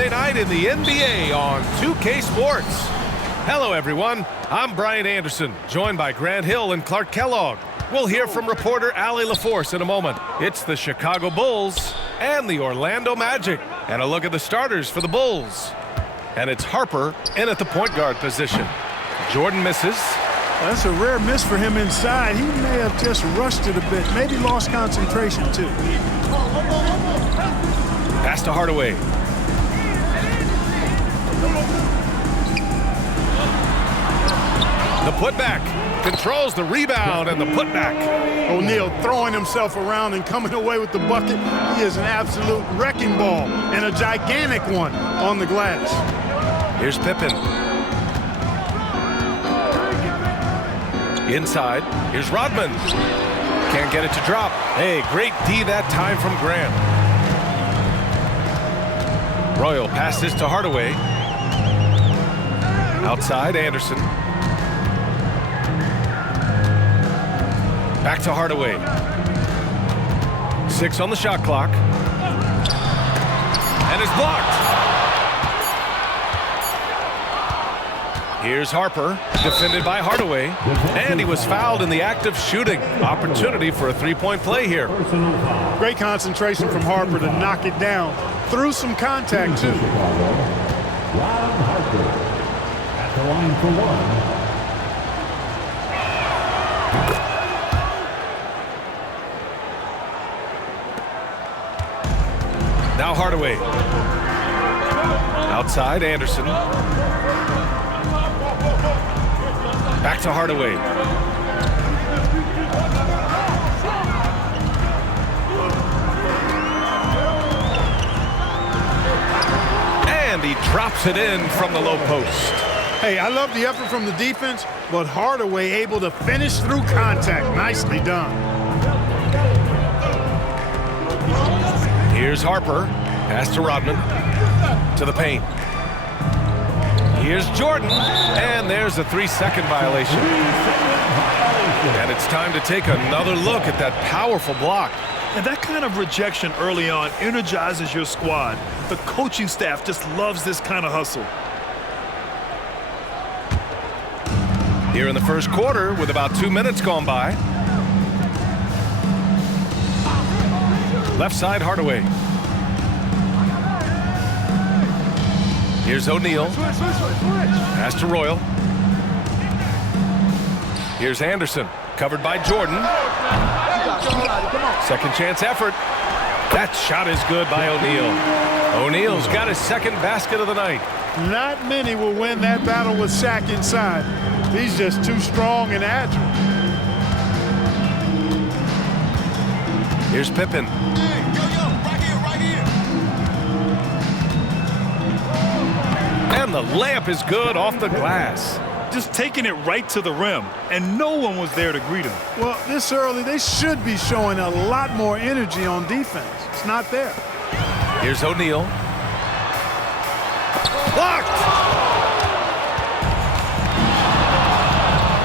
Thursday night in the NBA on 2K Sports. Hello, everyone. I'm Brian Anderson, joined by Grant Hill and Clark Kellogg. We'll hear from reporter Allie LaForce in a moment. It's the Chicago Bulls and the Orlando Magic. And a look at the starters for the Bulls. And it's Harper in at the point guard position. Jordan misses. That's a rare miss for him inside. He may have just rushed it a bit, maybe lost concentration too. Pass to Hardaway. The putback. Controls the rebound and the putback. O'Neal throwing himself around and coming away with the bucket. He is an absolute wrecking ball and a gigantic one on the glass. Here's Pippen. Inside. Here's Rodman. Can't get it to drop. Hey, great D that time from Grant. Royal passes to Hardaway. Outside, Anderson. Back to Hardaway. 6 on the shot clock. And it's blocked. Here's Harper, defended by Hardaway. And he was fouled in the act of shooting. Opportunity for a three-point play here. Great concentration from Harper to knock it down. Through some contact, too. Harper at the line for one. Now Hardaway. Outside, Anderson. Back to Hardaway. And he drops it in from the low post. Hey, I love the effort from the defense, but Hardaway able to finish through contact. Nicely done. Here's Harper. Pass to Rodman. To the paint. Here's Jordan. And there's a 3-second violation. And it's time to take another look at that powerful block. And that kind of rejection early on energizes your squad. The coaching staff just loves this kind of hustle. Here in the first quarter with about 2 minutes gone by. Left side, Hardaway. Here's O'Neal. Pass to Royal. Here's Anderson. Covered by Jordan. Second chance effort. That shot is good by O'Neal. O'Neal's got his second basket of the night. Not many will win that battle with Shaq inside. He's just too strong and agile. Here's Pippen. And the layup is good off the glass. Just taking it right to the rim, and no one was there to greet him. Well, this early, they should be showing a lot more energy on defense. It's not there. Here's O'Neal. Blocked!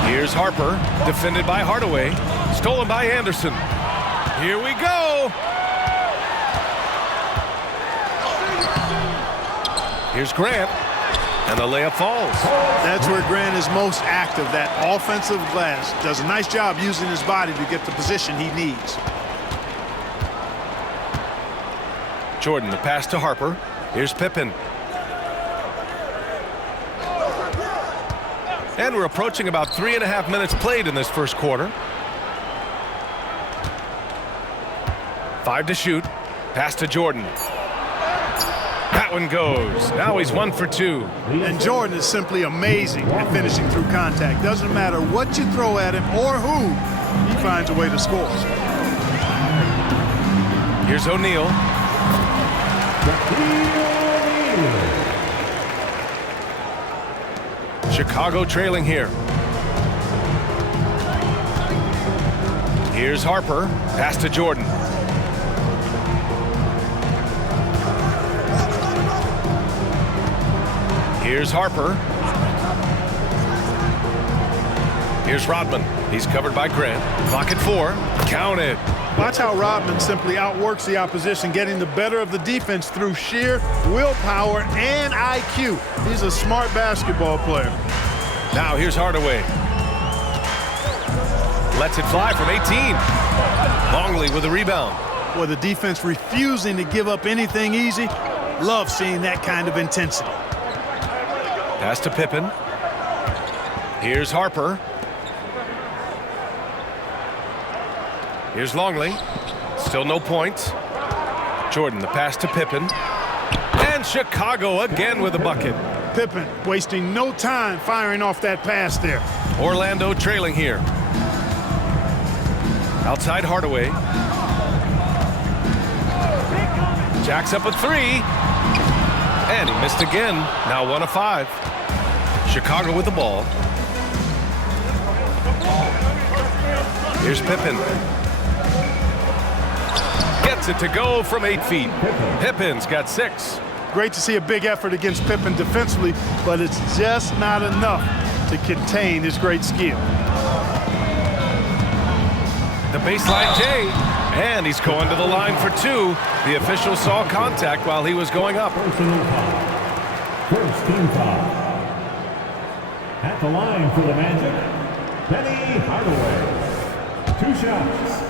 Here's Harper, defended by Hardaway. Stolen by Anderson. Here we go! Here's Grant. And the layup falls. That's where Grant is most active, that offensive glass. Does a nice job using his body to get the position he needs. Jordan, the pass to Harper. Here's Pippen. And we're approaching about 3.5 minutes played in this first quarter. 5 to shoot. Pass to Jordan. That one goes. Now he's 1 for 2. And Jordan is simply amazing at finishing through contact. Doesn't matter what you throw at him or who, he finds a way to score. Here's O'Neal. Chicago trailing here. Here's Harper. Pass to Jordan. Here's Harper. Here's Rodman. He's covered by Grant. Clock at 4. Count it. Watch how Rodman simply outworks the opposition, getting the better of the defense through sheer willpower and IQ. He's a smart basketball player. Now here's Hardaway. Lets it fly from 18. Longley with the rebound. With the defense refusing to give up anything easy, love seeing that kind of intensity. Pass to Pippen. Here's Harper. Here's Longley. Still no points. Jordan, the pass to Pippen. And Chicago again with a bucket. Pippen wasting no time firing off that pass there. Orlando trailing here. Outside Hardaway. Jacks up a three. And he missed again. Now 1 of 5. Chicago with the ball. Here's Pippen. Gets it to go from 8 feet. Pippen's got 6. Great to see a big effort against Pippen defensively, but it's just not enough to contain his great skill. The baseline J, and he's going to the line for 2. The official saw contact while he was going up. Personal foul. First team foul. At the line for the Magic, Penny Hardaway. 2 shots.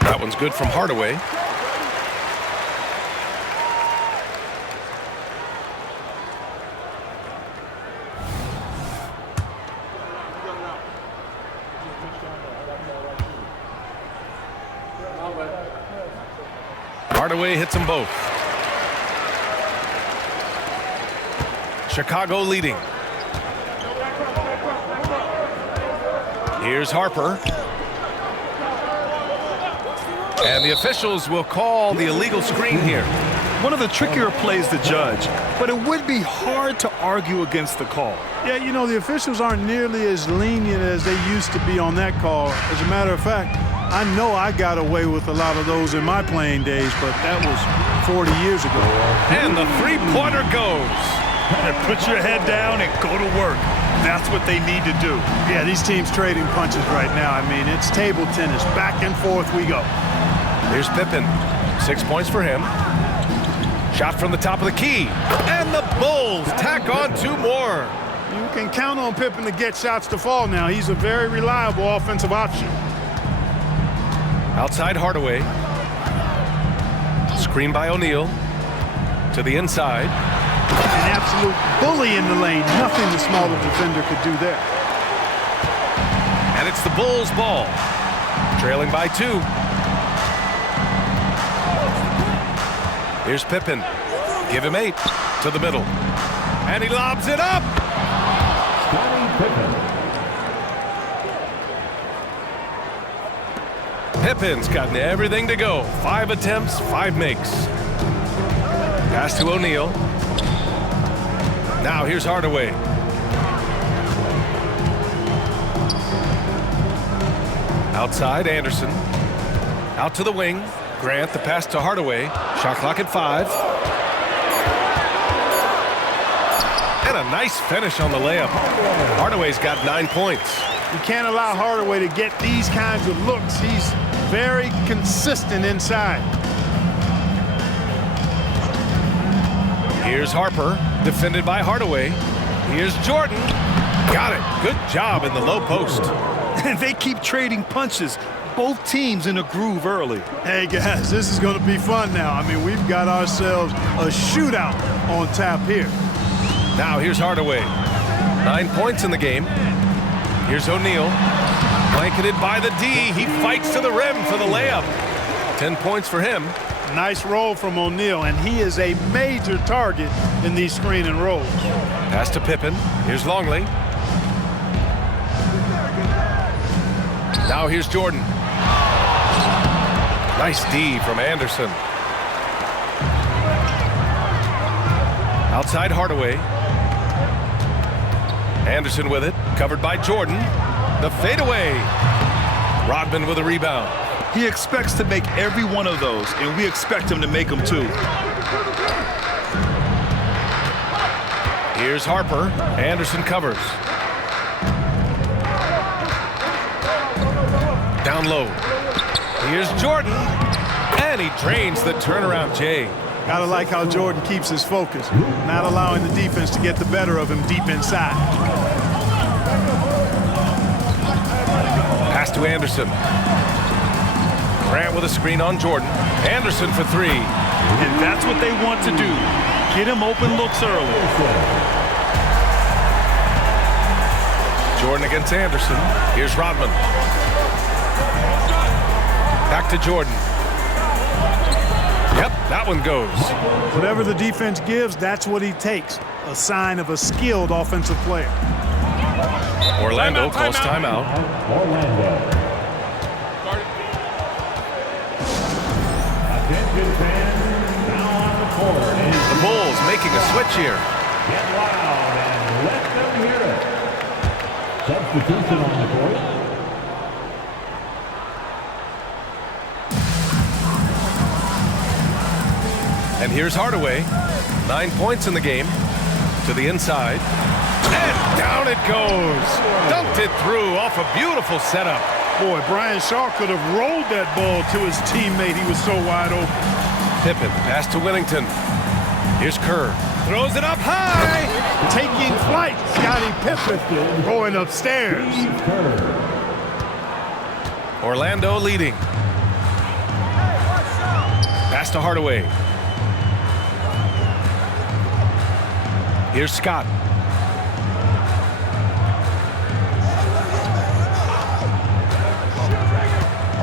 That one's good from Hardaway. Hardaway hits them both. Chicago leading. Here's Harper. And the officials will call the illegal screen here. One of the trickier plays to judge, but it would be hard to argue against the call. Yeah, you know, the officials aren't nearly as lenient as they used to be on that call. As a matter of fact, I know I got away with a lot of those in my playing days, but that was 40 years ago. And the three-pointer goes. And put your head down and go to work. That's what they need to do. Yeah, these teams trading punches right now. I mean, it's table tennis. Back and forth we go. Here's Pippen. 6 points for him. Shot from the top of the key. And the Bulls tack on 2 more. You can count on Pippen to get shots to fall now. He's a very reliable offensive option. Outside Hardaway. Screen by O'Neal. To the inside. An absolute bully in the lane. Nothing the smaller defender could do there. And it's the Bulls' ball. Trailing by 2. Here's Pippen. Give him 8. To the middle. And he lobs it up. Pippen's gotten everything to go. 5 attempts, 5 makes. Pass to O'Neal. Now here's Hardaway. Outside, Anderson. Out to the wing. Grant, the pass to Hardaway. Shot clock at 5. And a nice finish on the layup. Hardaway's got 9 points. You can't allow Hardaway to get these kinds of looks. He's very consistent inside. Here's Harper, defended by Hardaway. Here's Jordan. Got it. Good job in the low post. And they keep trading punches. Both teams in a groove early. Hey, guys, this is going to be fun now. I mean, we've got ourselves a shootout on tap here. Now here's Hardaway. 9 points in the game. Here's O'Neal. Blanketed by the D. He fights to the rim for the layup. 10 points for him. Nice roll from O'Neal, and he is a major target in these screen and rolls. Pass to Pippen. Here's Longley. Now here's Jordan. Nice D from Anderson. Outside Hardaway. Anderson with it. Covered by Jordan. The fadeaway. Rodman with a rebound. He expects to make every one of those, and we expect him to make them too. Here's Harper. Anderson covers. Down low. Here's Jordan. And he drains the turnaround J. Gotta like how Jordan keeps his focus, not allowing the defense to get the better of him deep inside. Pass to Anderson. Grant with a screen on Jordan. Anderson for three. And that's what they want to do. Get him open looks early. Jordan against Anderson. Here's Rodman. Back to Jordan. Yep, that one goes. Whatever the defense gives, that's what he takes. A sign of a skilled offensive player. Orlando calls timeout. Orlando. Attention fans, now on the court. The Bulls making a switch here. Get loud and let them hear it. Substitution on the court. And here's Hardaway. 9 points in the game. To the inside. And down it goes. Dunked it through off a beautiful setup. Boy, Brian Shaw could have rolled that ball to his teammate. He was so wide open. Pippen, pass to Whittington. Here's Kerr. Throws it up high. Taking flight, Scottie Pippen going upstairs. Orlando leading. Pass to Hardaway. Here's Scott.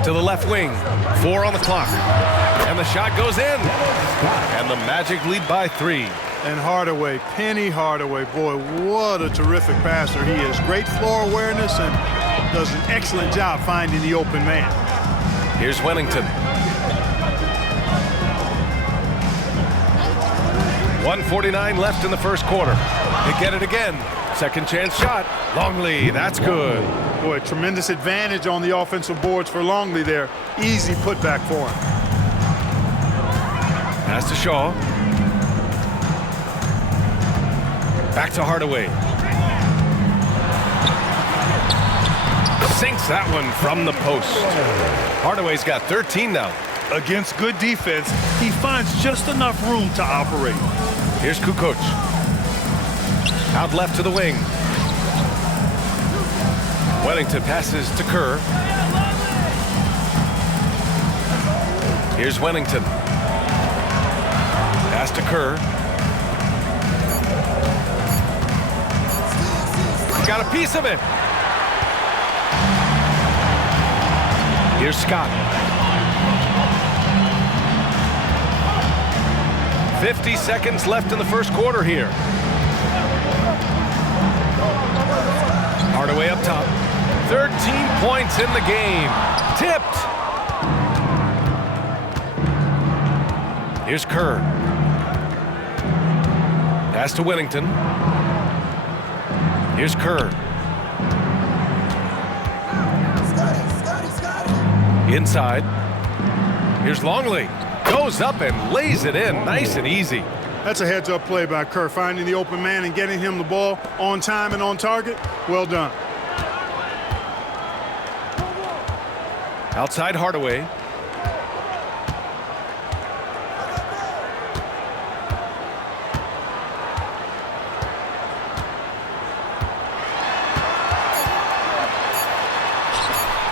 To the left wing. 4 on the clock. And the shot goes in. And the Magic lead by 3. And Hardaway, Penny Hardaway, boy, what a terrific passer he is. Great floor awareness and does an excellent job finding the open man. Here's Whittington. 1:49 left in the first quarter. They get it again. Second chance shot. Longley, that's good. Boy, tremendous advantage on the offensive boards for Longley there. Easy putback for him. Pass to Shaw. Back to Hardaway. Sinks that one from the post. Hardaway's got 13 now. Against good defense, he finds just enough room to operate. Here's Kukoc. Out left to the wing. Wellington passes to Kerr. Here's Wellington. Pass to Kerr. Got a piece of it. Here's Scott. 50 seconds left in the first quarter here. Hardaway up top. 13 points in the game. Tipped. Here's Kerr. Pass to Whittington. Here's Kerr. Inside. Here's Longley. Goes up and lays it in nice and easy. That's a heads-up play by Kerr, finding the open man and getting him the ball on time and on target. Well done. Outside Hardaway.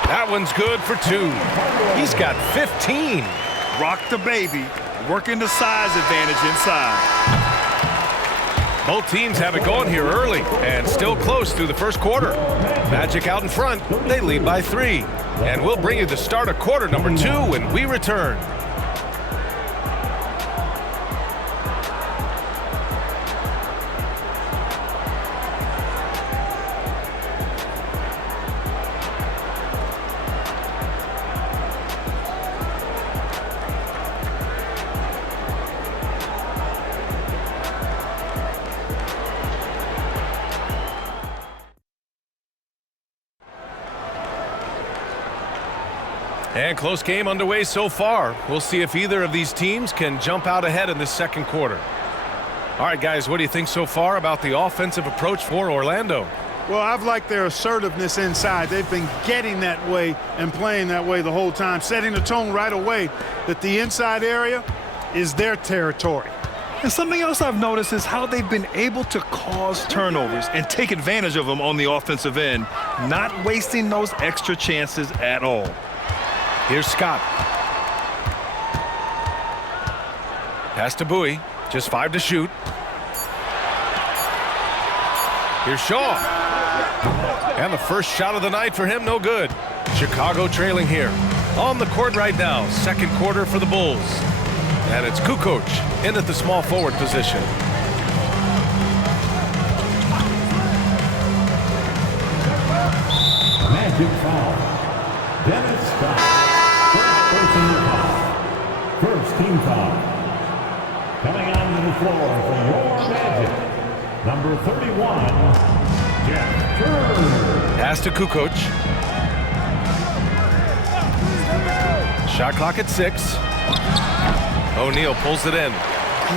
That one's good for 2. He's got 15. Rock the baby, working the size advantage inside. Both teams have it going here early and still close through the first quarter. Magic out in front. They lead by 3. And we'll bring you the start of quarter number 2 when we return. And close game underway so far. We'll see if either of these teams can jump out ahead in this second quarter. All right, guys, what do you think so far about the offensive approach for Orlando? Well, I've liked their assertiveness inside. They've been getting that way and playing that way the whole time, setting the tone right away that the inside area is their territory. And something else I've noticed is how they've been able to cause turnovers and take advantage of them on the offensive end, not wasting those extra chances at all. Here's Scott. Pass to Bowie. Just 5 to shoot. Here's Shaw. And the first shot of the night for him, no good. Chicago trailing here. On the court right now, second quarter for the Bulls. And it's Kukoc in at the small forward position. Magic foul. Dennis Scott. First team foul. Coming onto the floor for your Magic, number 31, Jeff Kerr. Pass to Kukoc. Shot clock at 6. O'Neal pulls it in.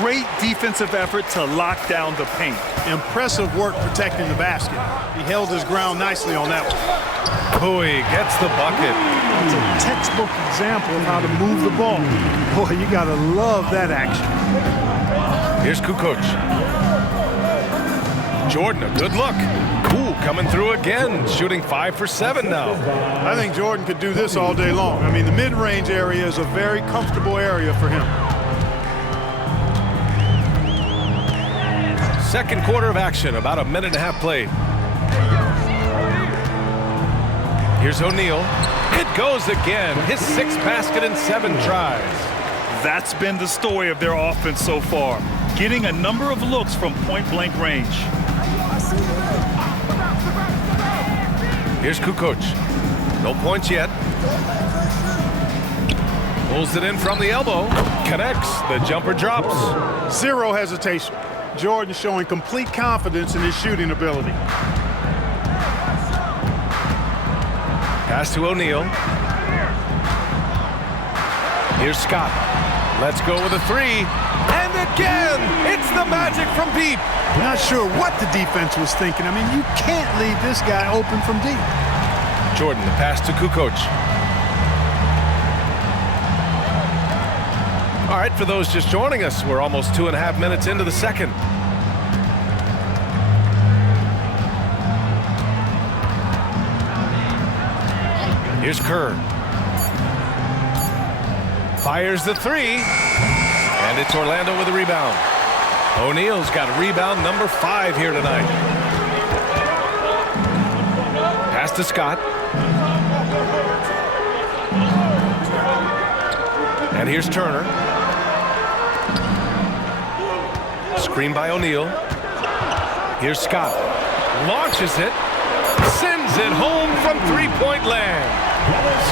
Great defensive effort to lock down the paint. Impressive work protecting the basket. He held his ground nicely on that one. Bowie gets the bucket. It's a textbook example of how to move the ball. Boy, you gotta love that action. Here's Kukoc. Jordan, a good look. Ooh, coming through again, shooting 5 for 7 now. I think Jordan could do this all day long. I mean, the mid-range area is a very comfortable area for him. Second quarter of action, about a minute and a half played. Here's O'Neal. It goes again. His 6th basket in 7 tries. That's been the story of their offense so far, getting a number of looks from point-blank range. Here's Kukoc. No points yet. Pulls it in from the elbow. Connects. The jumper drops. Zero hesitation. Jordan showing complete confidence in his shooting ability. Pass to O'Neal. Here's Scott. Let's go with a 3. And again, it's the Magic from deep. Not sure what the defense was thinking. I mean, you can't leave this guy open from deep. Jordan, the pass to Kukoc. All right, for those just joining us, we're almost 2.5 minutes into the second. Here's Kerr. Fires the 3. And it's Orlando with a rebound. O'Neal's got a rebound number 5 here tonight. Pass to Scott. And here's Turner. Screen by O'Neal. Here's Scott. Launches it. Sends it home from three-point land.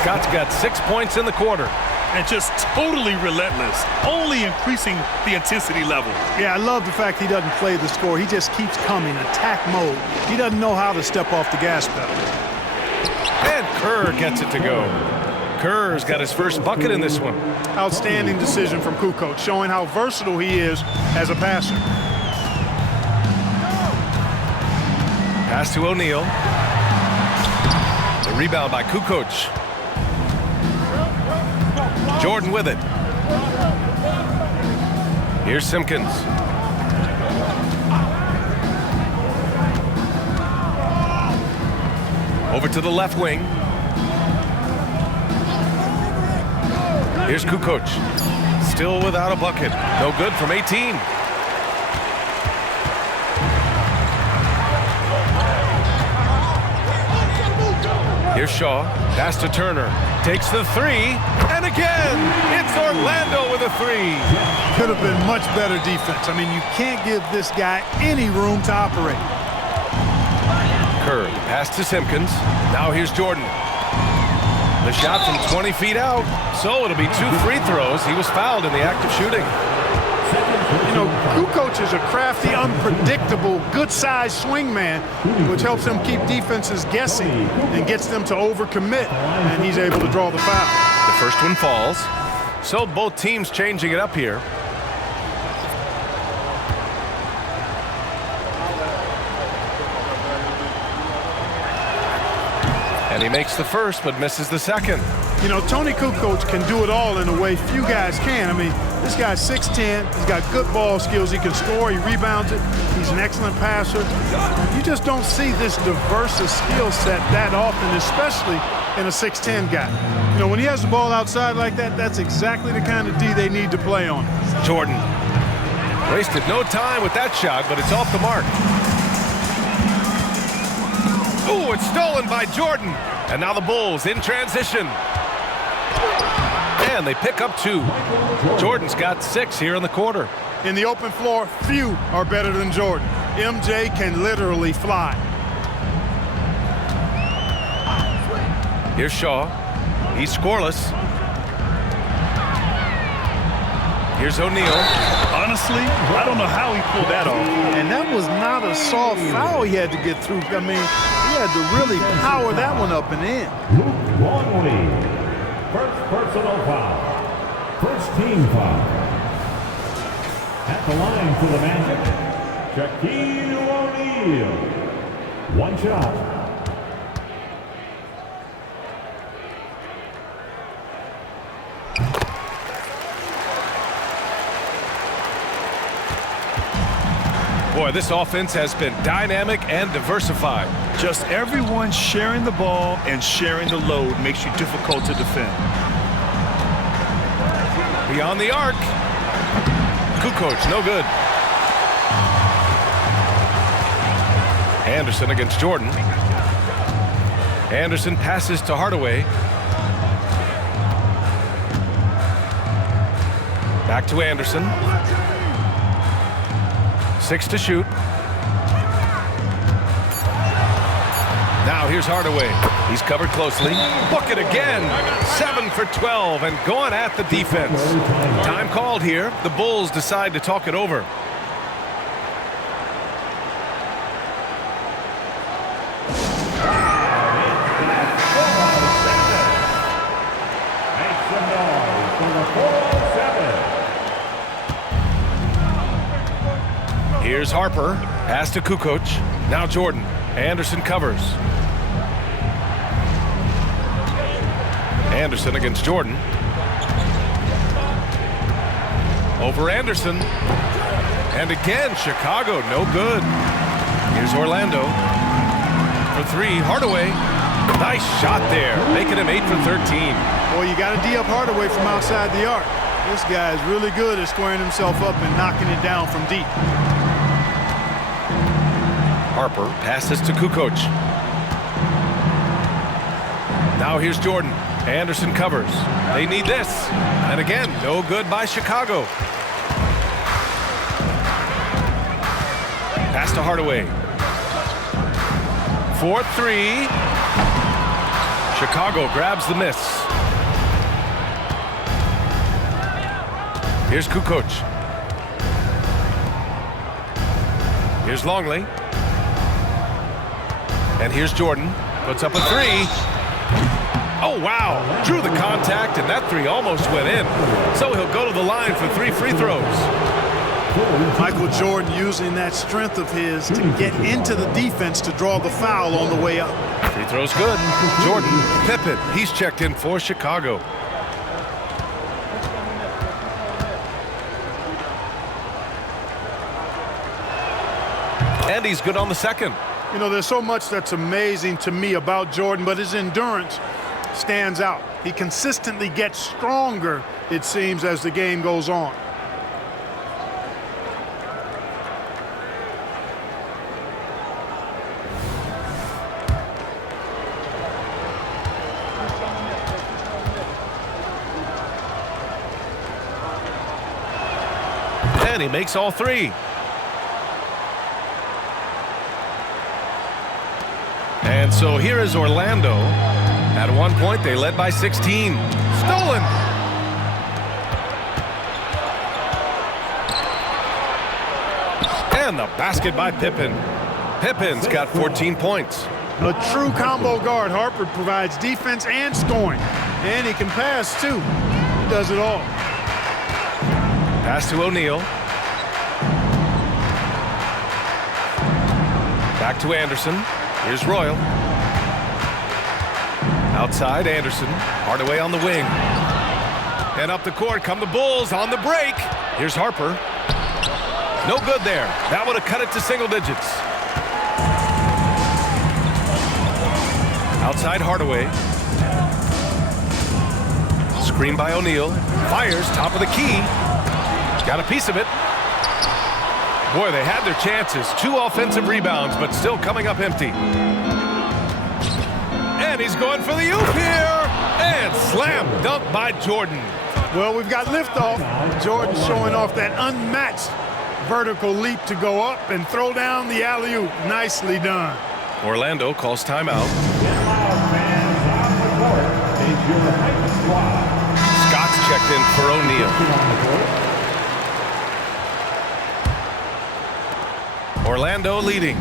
Scott's got 6 points in the quarter. And just totally relentless, only increasing the intensity level. Yeah, I love the fact he doesn't play the score. He just keeps coming, attack mode. He doesn't know how to step off the gas pedal. And Kerr gets it to go. Kerr's got his first bucket in this one. Outstanding decision from Kukoc, showing how versatile he is as a passer. Pass to O'Neal. The rebound by Kukoc. Jordan with it. Here's Simpkins. Over to the left wing. Here's Kukoc. Still without a bucket. No good from 18. Here's Shaw. Pass to Turner. Takes the 3. And again, it's Orlando with a 3. Could have been much better defense. I mean, you can't give this guy any room to operate. Kerr, pass to Simpkins. Now here's Jordan. The shot from 20 feet out. So it'll be 2 free throws. He was fouled in the act of shooting. You know, Kukoc is a crafty, unpredictable, good-sized swing man, which helps him keep defenses guessing and gets them to overcommit, and he's able to draw the foul. The first one falls. So both teams changing it up here. And he makes the first, but misses the second. You know, Tony Kukoc can do it all in a way few guys can. I mean, this guy's 6'10", he's got good ball skills, he can score, he rebounds it, he's an excellent passer. You just don't see this diverse skill set that often, especially in a 6'10" guy. You know, when he has the ball outside like that, that's exactly the kind of D they need to play on. Jordan wasted no time with that shot, but it's off the mark. Ooh, it's stolen by Jordan. And now the Bulls in transition. And they pick up 2. Jordan's got 6 here in the quarter. In the open floor, few are better than Jordan. MJ can literally fly. Here's Shaw. He's scoreless. Here's O'Neal. Honestly, I don't know how he pulled that off. And that was not a soft foul he had to get through. I mean, he had to really power that one up and in. Luke Longley. First personal foul. First team foul. At the line for the Magic, Shaquille O'Neal. One shot. Boy, this offense has been dynamic and diversified. Just everyone sharing the ball and sharing the load makes you difficult to defend. Beyond the arc. Kukoc, no good. Anderson against Jordan. Anderson passes to Hardaway. Back to Anderson. 6 to shoot. Now here's Hardaway. He's covered closely. Bucket again. 7 for 12 and going at the defense. Time called here. The Bulls decide to talk it over. Here's Harper. Pass to Kukoc. Now Jordan. Anderson covers. Anderson against Jordan. Over Anderson. And again, Chicago, no good. Here's Orlando. For 3, Hardaway. Nice shot there, making him 8 for 13. Well, you got to D up Hardaway from outside the arc. This guy is really good at squaring himself up and knocking it down from deep. Harper passes to Kukoc. Now here's Jordan. Anderson covers. They need this. And again, no good by Chicago. Pass to Hardaway. 4-3. Chicago grabs the miss. Here's Kukoc. Here's Longley. And here's Jordan. Puts up a 3. Oh, wow. Drew the contact, and that 3 almost went in. So he'll go to the line for 3 free throws. Michael Jordan using that strength of his to get into the defense to draw the foul on the way up. Free throw's good. Jordan, Pippen, he's checked in for Chicago. And he's good on the second. You know, there's so much that's amazing to me about Jordan, but his endurance stands out. He consistently gets stronger, it seems, as the game goes on. And he makes all 3. And so here is Orlando. At one point, they led by 16. Stolen. And the basket by Pippen. Pippen's got 14 points. A true combo guard. Harper provides defense and scoring. And he can pass, too. He does it all. Pass to O'Neal. Back to Anderson. Here's Royal. Outside, Anderson. Hardaway on the wing. And up the court come the Bulls on the break. Here's Harper. No good there. That would have cut it to single digits. Outside, Hardaway. Screen by O'Neal. Fires, top of the key. Got a piece of it. Boy, they had their chances. 2 offensive rebounds, but still coming up empty. And he's going for the oop here. And slam dunk by Jordan. Well, we've got liftoff. Jordan showing off that unmatched vertical leap to go up and throw down the alley-oop. Nicely done. Orlando calls timeout. Scott's checked in for O'Neal. Orlando leading.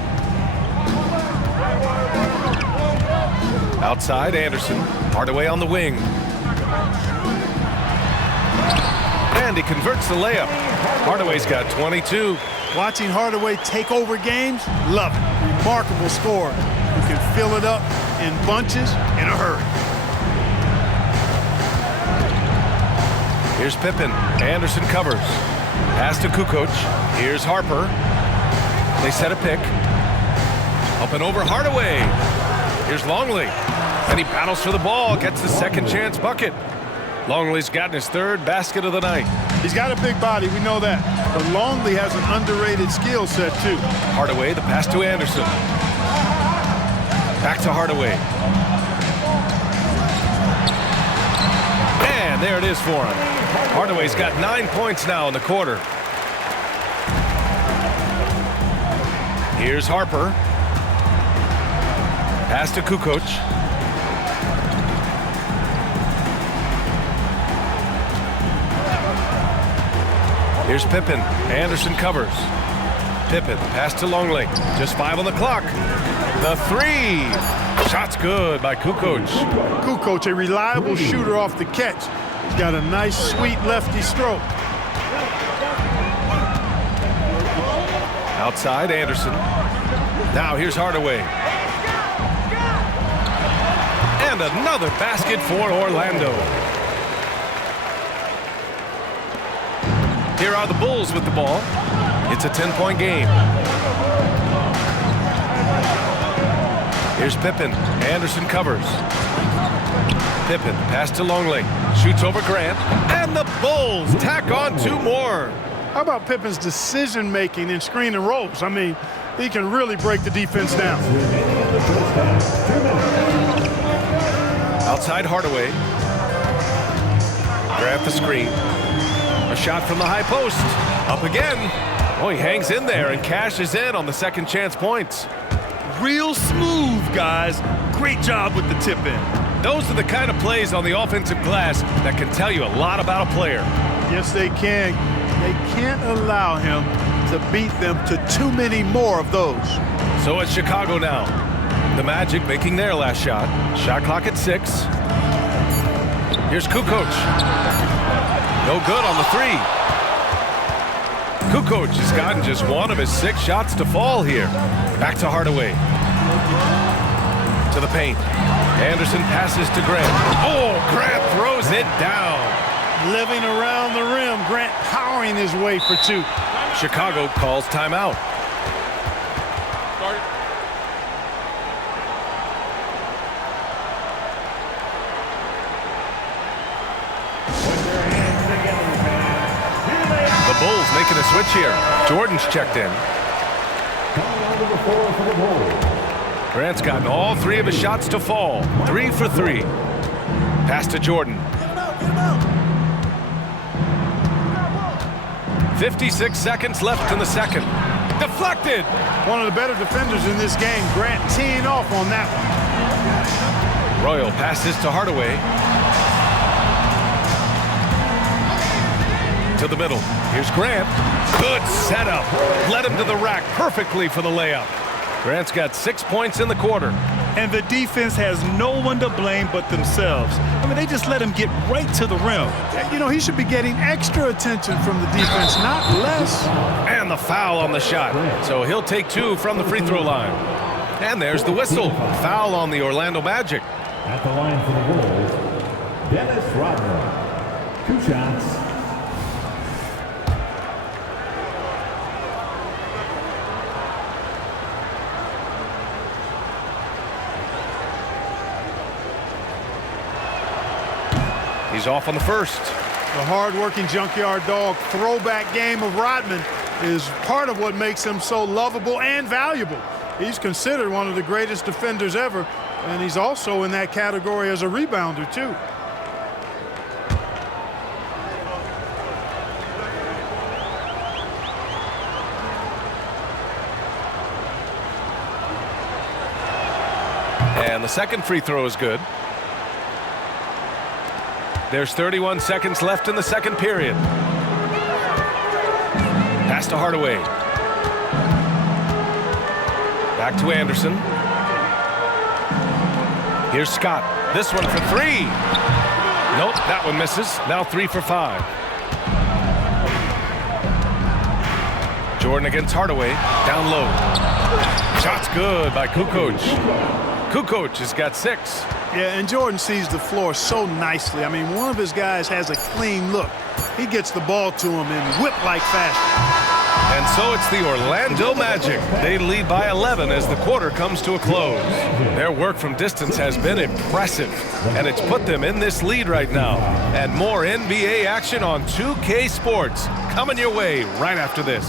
Outside, Anderson. Hardaway on the wing. And he converts the layup. Hardaway's got 22. Watching Hardaway take over games, love it. Remarkable scorer who can fill it up in bunches in a hurry. Here's Pippen. Anderson covers. Pass to Kukoc. Here's Harper. They set a pick. Up and over Hardaway. Here's Longley. And he battles for the ball. Gets the second chance bucket. Longley's gotten his 3rd basket of the night. He's got a big body, we know that. But Longley has an underrated skill set, too. Hardaway, the pass to Anderson. Back to Hardaway. And there it is for him. Hardaway's got 9 points now in the quarter. Here's Harper. Pass to Kukoc. Here's Pippen. Anderson covers. Pippen, pass to Longley. Just 5 on the clock. The 3. Shot's good by Kukoc. Kukoc, a reliable shooter off the catch. He's got a nice, sweet lefty stroke. Outside, Anderson. Now here's Hardaway. And another basket for Orlando. Here are the Bulls with the ball. It's a 10-point game. Here's Pippen. Anderson covers. Pippen, pass to Longley. Shoots over Grant. And the Bulls tack on 2 more. How about Pippen's decision-making in screen and rolls? I mean, he can really break the defense down. Outside Hardaway. Grab the screen. A shot from the high post. Up again. Oh, he hangs in there and cashes in on the second chance points. Real smooth, guys. Great job with the tip in. Those are the kind of plays on the offensive glass that can tell you a lot about a player. Yes, they can. They can't allow him to beat them to too many more of those. So it's Chicago now. The Magic making their last shot. Shot clock at 6. Here's Kukoc. No good on the 3. Kukoc has gotten just 1 of his 6 shots to fall here. Back to Hardaway. To the paint. Anderson passes to Grant. Oh, Grant throws it down. Living around the rim, Grant powering his way for 2. Chicago calls timeout. The Bulls making a switch here. Jordan's checked in. Grant's gotten all 3 of his shots to fall. 3 for 3. Pass to Jordan. 56 seconds left in the second. Deflected. One of the better defenders in this game. Grant teeing off on that one. Royal passes to Hardaway. To the middle. Here's Grant. Good setup. Led him to the rack perfectly for the layup. Grant's got 6 points in the quarter. And the defense has no one to blame but themselves. I mean, they just let him get right to the rim. You know, he should be getting extra attention from the defense, not less. And the foul on the shot. So he'll take 2 from the free throw line. And there's the whistle. Foul on the Orlando Magic. At the line for the Bulls, Dennis Rodman. 2 shots. He's off on the first. The hard-working junkyard dog throwback game of Rodman is part of what makes him so lovable and valuable. He's considered one of the greatest defenders ever, and he's also in that category as a rebounder, too. And the second free throw is good. There's 31 seconds left in the second period. Pass to Hardaway. Back to Anderson. Here's Scott. This one for 3. Nope, that one misses. Now 3 for 5. Jordan against Hardaway. Down low. Shot's good by Kukoc. Kukoc has got 6. Yeah, and Jordan sees the floor so nicely. I mean, one of his guys has a clean look. He gets the ball to him in whip-like fashion. And so it's the Orlando Magic. They lead by 11 as the quarter comes to a close. Their work from distance has been impressive, and it's put them in this lead right now. And more NBA action on 2K Sports coming your way right after this.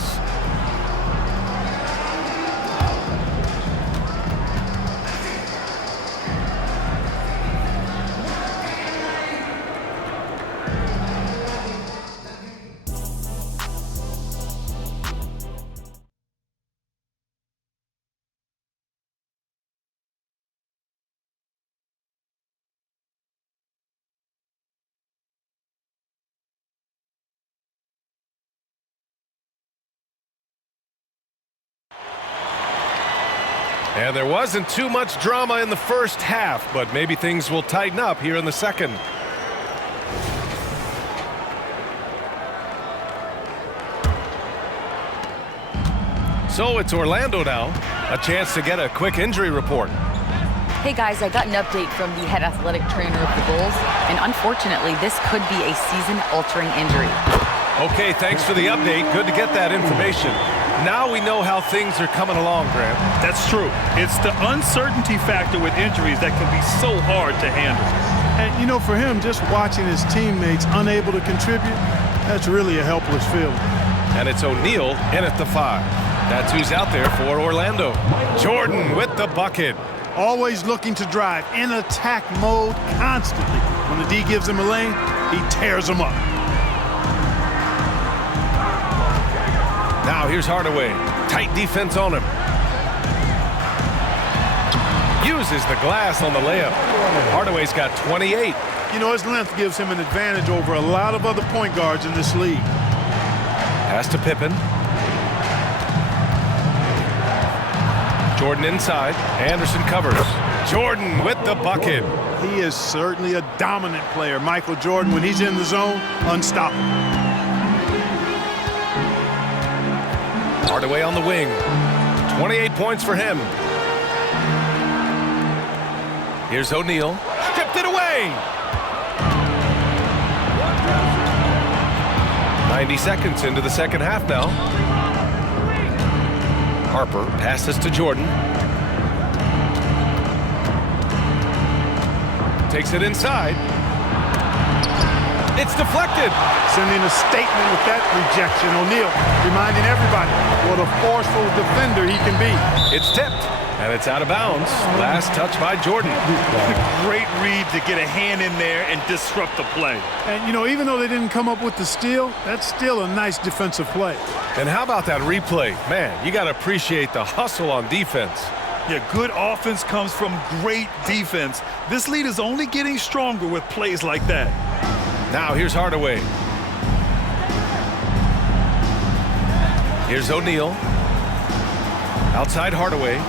And there wasn't too much drama in the first half, but maybe things will tighten up here in the second. So it's Orlando now. A chance to get a quick injury report. Hey guys, I got an update from the head athletic trainer of the Bulls, and unfortunately this could be a season-altering injury. Okay, thanks for the update. Good to get that information. Now we know how things are coming along, Grant. That's true. It's the uncertainty factor with injuries that can be so hard to handle. And, you know, for him, just watching his teammates unable to contribute, that's really a helpless feeling. And it's O'Neal in at the 5. That's who's out there for Orlando. Jordan with the bucket. Always looking to drive in attack mode constantly. When the D gives him a lane, he tears him up. Now here's Hardaway. Tight defense on him. Uses the glass on the layup. Hardaway's got 28. You know, his length gives him an advantage over a lot of other point guards in this league. Pass to Pippen. Jordan inside. Anderson covers. Jordan with the bucket. He is certainly a dominant player. Michael Jordan, when he's in the zone, unstoppable. Hardaway on the wing. 28 points for him. Here's O'Neal. Stripped it away. 90 seconds into the second half now. Harper passes to Jordan. Takes it inside. It's deflected. Sending a statement with that rejection. O'Neal reminding everybody what a forceful defender he can be. It's tipped, and it's out of bounds. Last touch by Jordan. Great read to get a hand in there and disrupt the play. And, you know, even though they didn't come up with the steal, that's still a nice defensive play. And how about that replay? Man, you got to appreciate the hustle on defense. Yeah, good offense comes from great defense. This lead is only getting stronger with plays like that. Now here's Hardaway. Here's O'Neal. Outside Hardaway.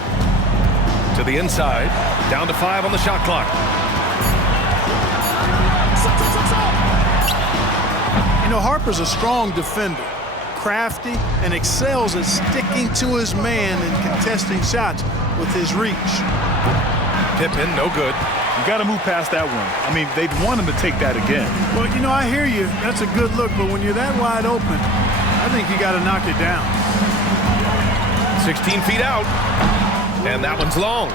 To the inside. Down to 5 on the shot clock. You know, Harper's a strong defender. Crafty and excels at sticking to his man and contesting shots with his reach. Pippen, no good. You got to move past that one. I mean, they'd want him to take that again. Well, you know, I hear you. That's a good look, but when you're that wide open, I think you got to knock it down. 16 feet out. And that one's long.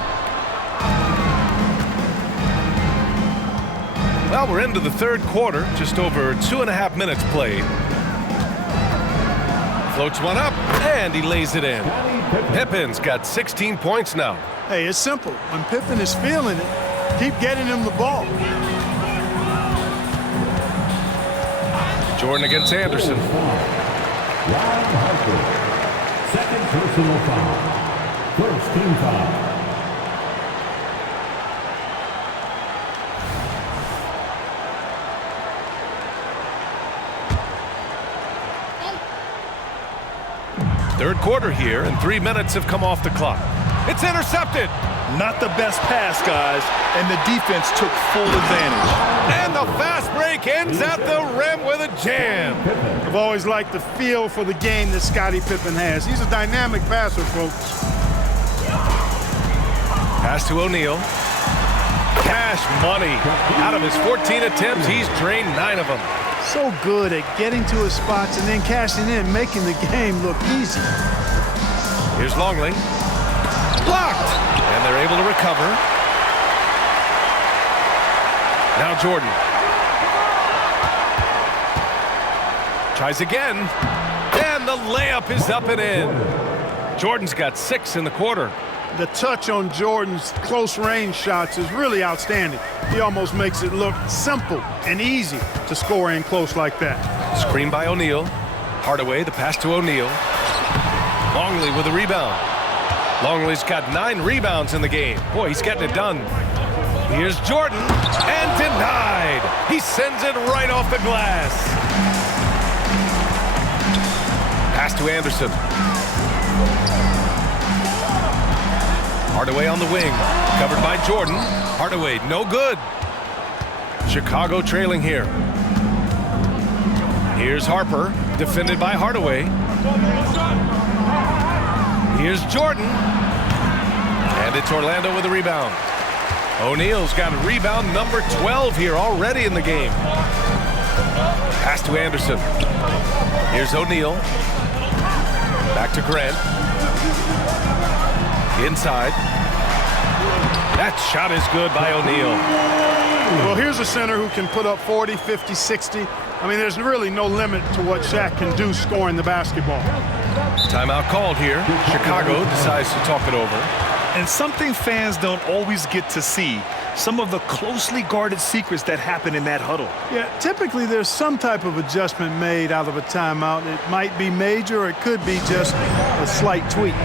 Well, we're into the third quarter. Just over 2.5 minutes played. Floats one up, and he lays it in. Pippen's got 16 points now. Hey, it's simple. When Pippen is feeling it, keep getting him the ball. Jordan against Anderson. Second personal foul. First team foul. Third quarter here, and 3 minutes have come off the clock. It's intercepted. Not the best pass, guys, and the defense took full advantage. And the fast break ends at the rim with a jam. I've always liked the feel for the game that Scottie Pippen has. He's a dynamic passer, folks. Pass to O'Neal. Cash money. Out of his 14 attempts, he's drained 9 of them. So good at getting to his spots and then cashing in, making the game look easy. Here's Longley. Blocked. And they're able to recover. Now Jordan. Tries again. And the layup is up and in. Jordan's got 6 in the quarter. The touch on Jordan's close-range shots is really outstanding. He almost makes it look simple and easy to score in close like that. Screen by O'Neal. Hardaway, the pass to O'Neal. Longley with a rebound. Longley's got 9 rebounds in the game. Boy, he's getting it done. Here's Jordan, and denied. He sends it right off the glass. Pass to Anderson. Hardaway on the wing, covered by Jordan. Hardaway, no good. Chicago trailing here. Here's Harper, defended by Hardaway. Here's Jordan. And it's Orlando with a rebound. O'Neal's got rebound number 12 here already in the game. Pass to Anderson. Here's O'Neal. Back to Grant. Inside. That shot is good by O'Neal. Well, here's a center who can put up 40, 50, 60. I mean, there's really no limit to what Shaq can do scoring the basketball. Timeout called here. Chicago decides to talk it over. And something fans don't always get to see, some of the closely guarded secrets that happen in that huddle. Yeah, typically there's some type of adjustment made out of a timeout. It might be major or it could be just a slight tweak.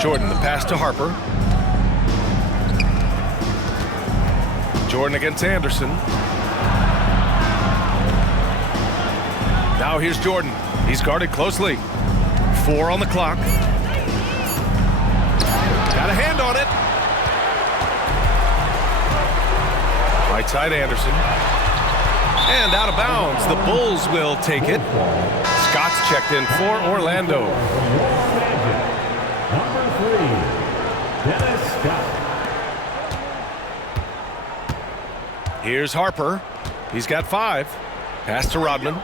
Jordan, the pass to Harper. Jordan against Anderson. Now here's Jordan. He's guarded closely. 4 on the clock. Got a hand on it. Right side Anderson. And out of bounds. The Bulls will take it. Scott's checked in for Orlando. Here's Harper. He's got 5. Pass to Rodman.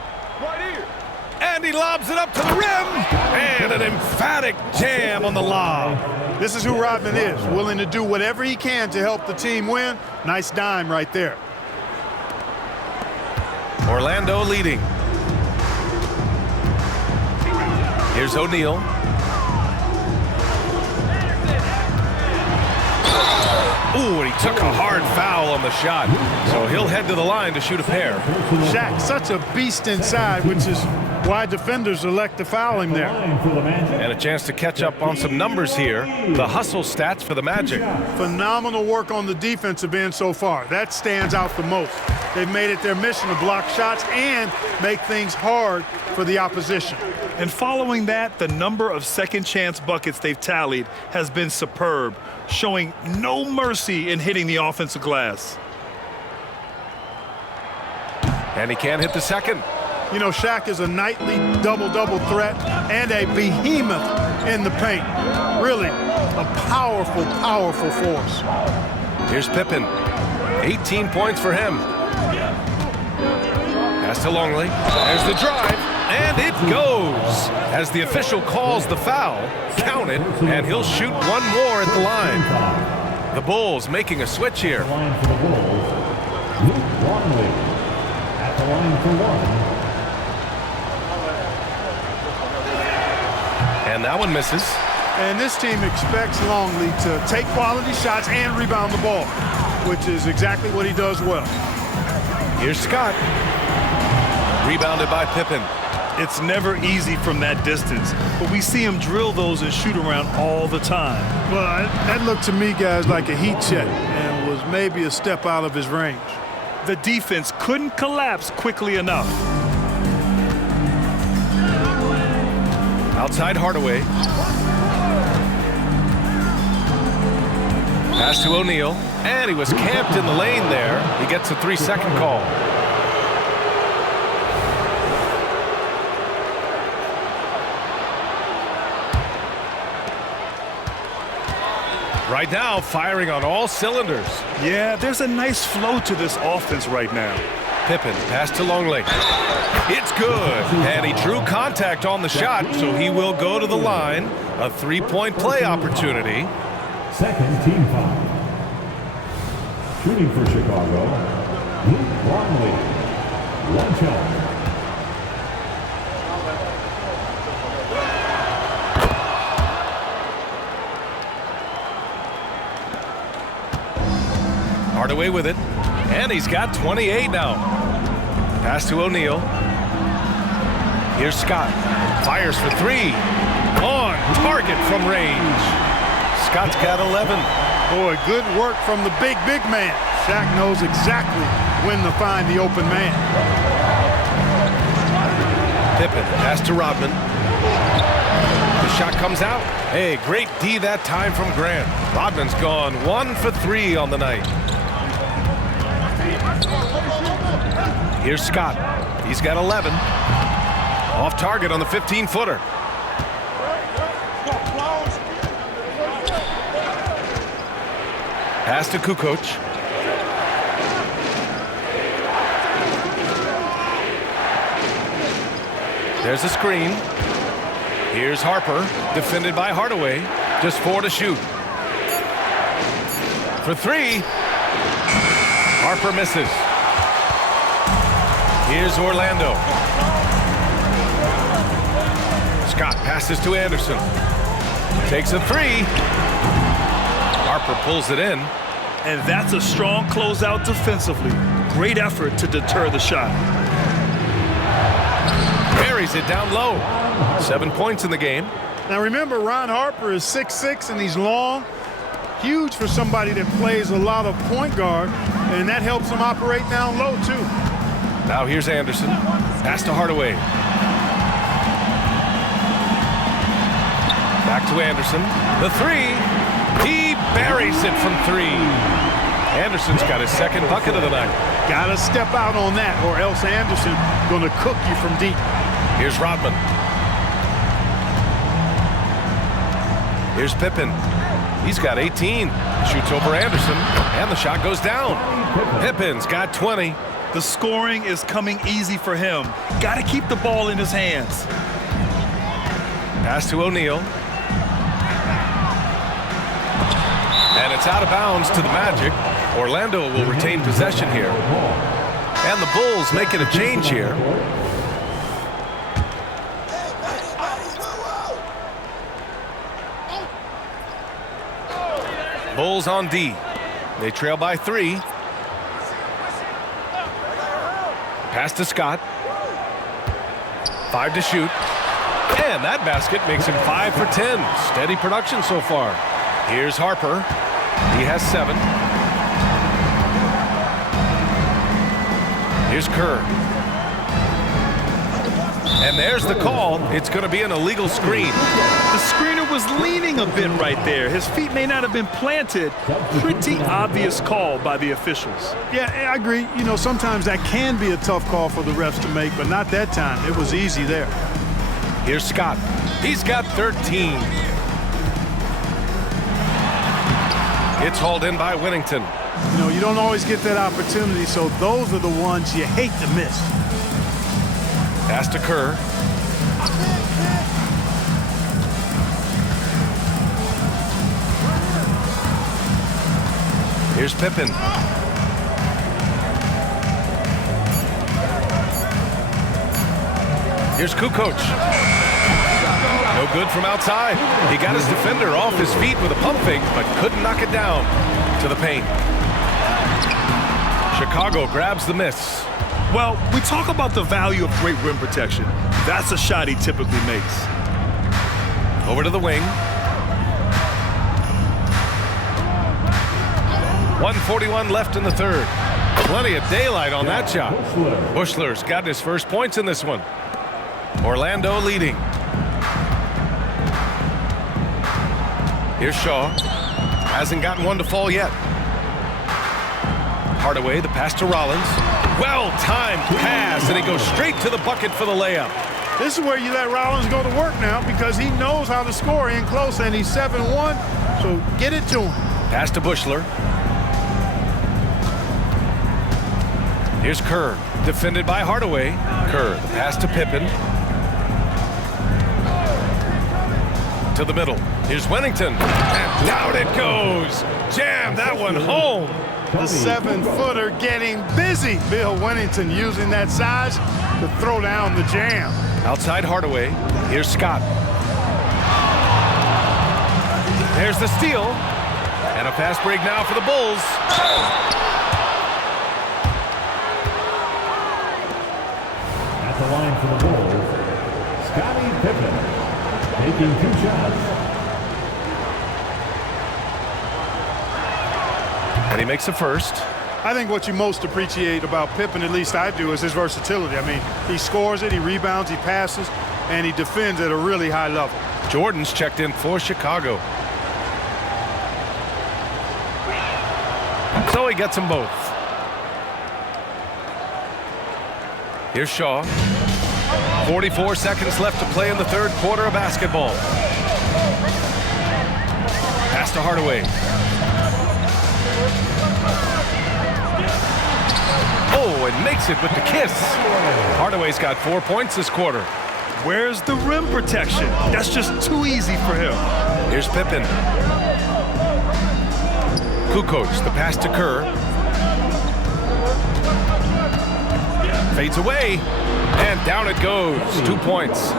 And he lobs it up to the rim. And an emphatic jam on the lob. This is who Rodman is, willing to do whatever he can to help the team win. Nice dime right there. Orlando leading. Here's O'Neal. Ooh, and he took a hard foul on the shot. So he'll head to the line to shoot a pair. Shaq, such a beast inside, which is why defenders elect to foul him there. And a chance to catch up on some numbers here. The hustle stats for the Magic. Phenomenal work on the defensive end so far. That stands out the most. They've made it their mission to block shots and make things hard for the opposition. And following that, the number of second chance buckets they've tallied has been superb, showing no mercy in hitting the offensive glass. And he can't hit the second. You know, Shaq is a nightly double-double threat and a behemoth in the paint. Really a powerful, powerful force. Here's Pippen. 18 points for him. Pass to Longley. There's the drive, and it goes. As the official calls the foul, count it, and he'll shoot one more at the line. The Bulls making a switch here. Line for the Bulls, Luke Longley. At the line for one. And that one misses. And this team expects Longley to take quality shots and rebound the ball, which is exactly what he does well. Here's Scott. Rebounded by Pippen. It's never easy from that distance, but we see him drill those and shoot around all the time. Well, that looked to me, guys, like a heat check and was maybe a step out of his range. The defense couldn't collapse quickly enough. Outside Hardaway. Pass to O'Neal, and he was camped in the lane there. He gets a 3-second call. Right now, firing on all cylinders. Yeah, there's a nice flow to this offense right now. Pippen, pass to Longley. It's good, and he drew contact on the shot, so he will go to the line. A 3-point play opportunity. Second team foul. Shooting for Chicago, Luke Longley. One shot. Hardaway with it, and he's got 28 now. Pass to O'Neal. Here's Scott. Fires for 3. On target from range. Scott's got 11. Boy, good work from the big man. Shaq knows exactly when to find the open man. Pippen, pass to Rodman. The shot comes out. Hey, great D that time from Grant. Rodman's gone 1 for 3 on the night. Here's Scott. He's got 11. Off target on the 15-footer. Pass to Kukoc. There's a screen. Here's Harper, defended by Hardaway. Just 4 to shoot. For 3. Harper misses. Here's Orlando. Scott passes to Anderson. Takes a 3. Harper pulls it in. And that's a strong closeout defensively. Great effort to deter the shot. Buries it down low. 7 points in the game. Now remember, Ron Harper is 6'6", and he's long. Huge for somebody that plays a lot of point guard, and that helps him operate down low, too. Now here's Anderson. Pass to Hardaway. Back to Anderson. The 3. He buries it from 3. Anderson's got his second bucket of the night. Got to step out on that, or else Anderson going to cook you from deep. Here's Rodman. Here's Pippen. He's got 18. Shoots over Anderson, and the shot goes down. Pippen's got 20. The scoring is coming easy for him. Got to keep the ball in his hands. Pass to O'Neal. And it's out of bounds to the Magic. Orlando will retain possession here. And the Bulls making a change here. Bulls on D. They trail by 3. Pass to Scott. 5 to shoot. And that basket makes him 5 for 10. Steady production so far. Here's Harper. He has 7. Here's Kerr. And there's the call. It's going to be an illegal screen. The screener was leaning a bit right there. His feet may not have been planted. Pretty obvious call by the officials. Yeah, I agree. You know, sometimes that can be a tough call for the refs to make, but not that time. It was easy there. Here's Scott. He's got 13. It's hauled in by Whittington. You know, you don't always get that opportunity, so those are the ones you hate to miss. Pass to Kerr. Here's Pippen. Here's Kukoc. No good from outside. He got his defender off his feet with a pump fake, but couldn't knock it down to the paint. Chicago grabs the miss. Well, we talk about the value of great rim protection. That's a shot he typically makes. Over to the wing. 1:41 left in the third. Plenty of daylight on that shot. Bushler's got his first points in this one. Orlando leading. Here's Shaw. Hasn't gotten one to fall yet. Hardaway, the pass to Rollins. Well-timed pass, and he goes straight to the bucket for the layup. This is where you let Rollins go to work now because he knows how to score in close, and he's 7-1, so get it to him. Pass to Bushler. Here's Kerr, defended by Hardaway. Kerr, the pass to Pippen. To the middle. Here's Whittington, and down it goes. Jam that one home. The 7-footer getting busy. Bill Whittington using that size to throw down the jam. Outside Hardaway. Here's Scott. There's the steal. And a fast break now for the Bulls. At the line for the Bulls, Scottie Pippen, making 2 shots. And he makes the first. I think what you most appreciate about Pippen, at least I do, is his versatility. I mean, he scores it, he rebounds, he passes, and he defends at a really high level. Jordan's checked in for Chicago. So he gets them both. Here's Shaw. 44 seconds left to play in the third quarter of basketball. Pass to Hardaway. Oh, and makes it with the kiss. Hardaway's got 4 points this quarter. Where's the rim protection? That's just too easy for him. Here's Pippen. Kukoc, the pass to Kerr. Fades away, and down it goes. 2 points.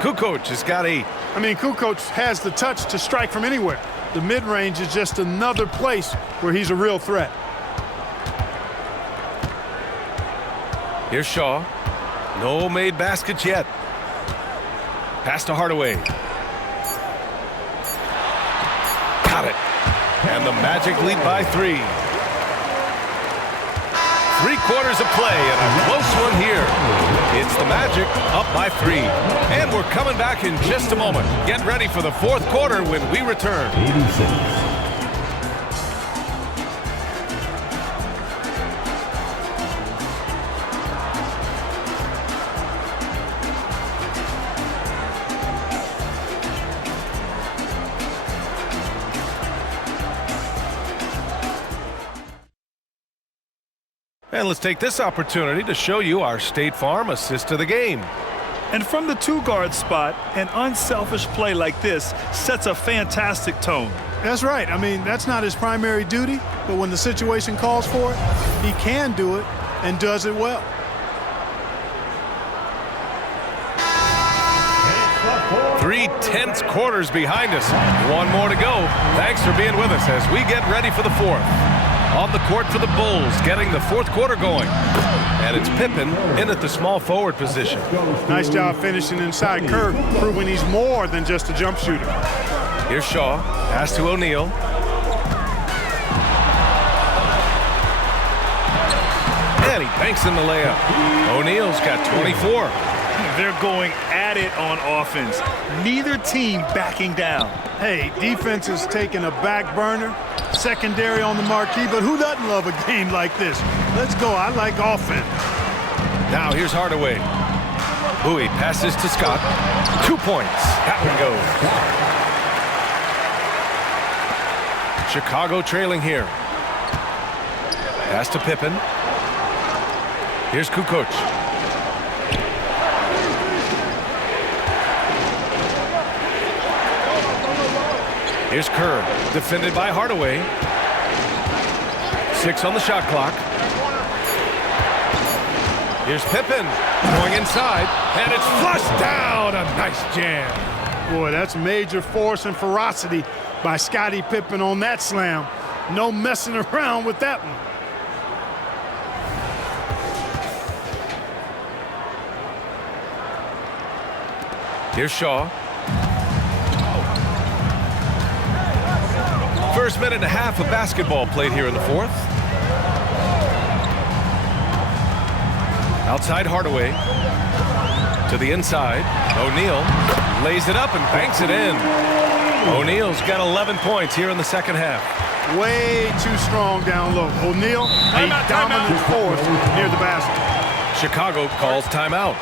Kukoc has got 8. I mean, Kukoc has the touch to strike from anywhere. The mid-range is just another place where he's a real threat. Here's Shaw. No made baskets yet. Pass to Hardaway. Got it. And the Magic lead by 3. 3 quarters of play and a close one here. It's the Magic up by 3. And we're coming back in just a moment. Get ready for the fourth quarter when we return. 86. And let's take this opportunity to show you our State Farm assist to the game. And from the 2-guard spot, an unselfish play like this sets a fantastic tone. That's right. I mean, that's not his primary duty, but when the situation calls for it, he can do it and does it well. Three tense quarters behind us. 1 more to go. Thanks for being with us as we get ready for the fourth. On the court for the Bulls, getting the fourth quarter going. And it's Pippen in at the small forward position. Nice job finishing inside Kerr, proving he's more than just a jump shooter. Here's Shaw. Pass to O'Neal. And he banks in the layup. O'Neal's got 24. They're going at it on offense. Neither team backing down. Hey, defense is taking a back burner, secondary on the marquee, but who doesn't love a game like this? Let's go. I like offense. Now here's Hardaway. Bowie passes to Scott. 2 points. That one goes. Chicago trailing here. Pass to Pippen. Here's Kukoc. Here's Kerr, defended by Hardaway. 6 on the shot clock. Here's Pippen going inside, and it's flushed down. A nice jam. Boy, that's major force and ferocity by Scottie Pippen on that slam. No messing around with that one. Here's Shaw. First minute and a half of basketball played here in the fourth. Outside Hardaway. To the inside. O'Neal lays it up and banks it in. O'Neal's got 11 points here in the second half. Way too strong down low. O'Neal, a dominant force near the basket. Chicago calls timeout.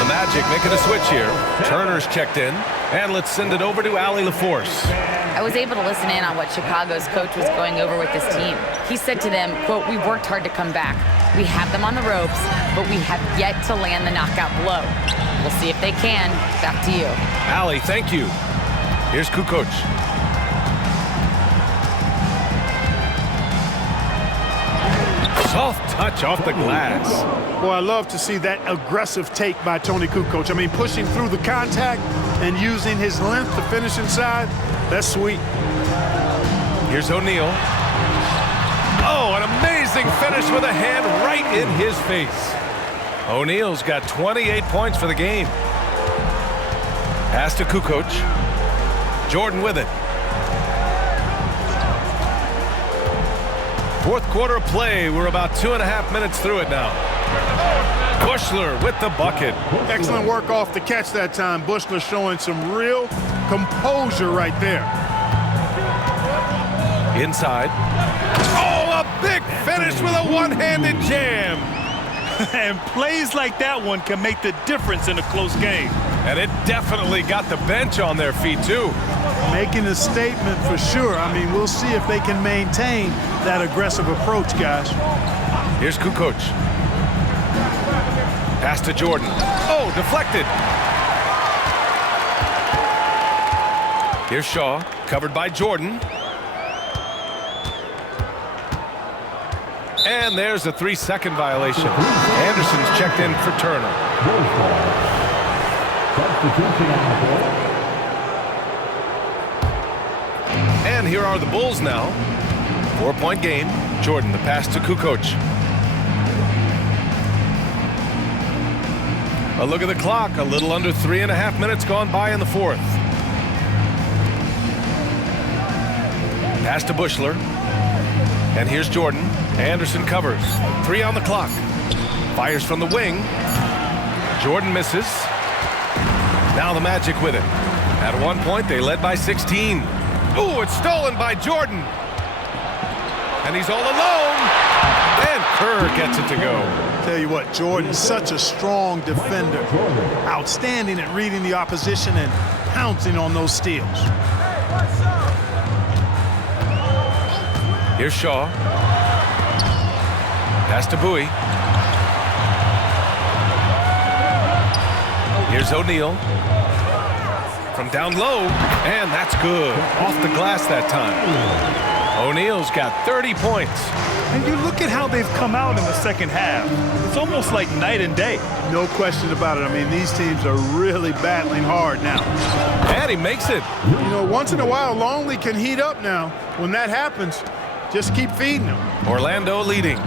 The Magic making a switch here. Turner's checked in. And let's send it over to Allie LaForce. I was able to listen in on what Chicago's coach was going over with this team. He said to them, quote, "We worked hard to come back. We have them on the ropes, but we have yet to land the knockout blow. We'll see if they can." Back to you. Allie, thank you. Here's Kukoc. Soft touch off the glass. Boy, I love to see that aggressive take by Tony Kukoc. I mean, pushing through the contact and using his length to finish inside. That's sweet. Here's O'Neal. Oh, an amazing finish with a hand right in his face. O'Neal's got 28 points for the game. Pass to Kukoc. Jordan with it. Fourth quarter of play. We're about 2.5 minutes through it now. Bushler with the bucket. Excellent work off the catch that time. Bushler showing some real composure right there. Inside. Oh, a big finish with a one-handed jam. And plays like that one can make the difference in a close game. And it definitely got the bench on their feet, too. Making a statement for sure. I mean, we'll see if they can maintain that aggressive approach, guys. Here's Kukoc. Pass to Jordan. Oh, deflected. Here's Shaw, covered by Jordan. And there's a 3-second violation. Anderson's checked in for Turner. And here are the Bulls now. 4-point game. Jordan, the pass to Kukoc. A look at the clock. A little under 3.5 minutes gone by in the fourth. Pass to Bushler. And here's Jordan. Anderson covers. 3 on the clock. Fires from the wing. Jordan misses. Now the Magic with it. At one point, they led by 16. Ooh, it's stolen by Jordan. And he's all alone. And Kerr gets it to go. Tell you what, Jordan's such a strong defender. Outstanding at reading the opposition and pouncing on those steals. Here's Shaw. Pass to Bowie. Here's O'Neal. From down low, and that's good. Off the glass that time. O'Neal's got 30 points. And you look at how they've come out in the second half. It's almost like night and day. No question about it. I mean, these teams are really battling hard now. And he makes it. You know, once in a while, Longley can heat up now. When that happens, just keep feeding them. Orlando leading.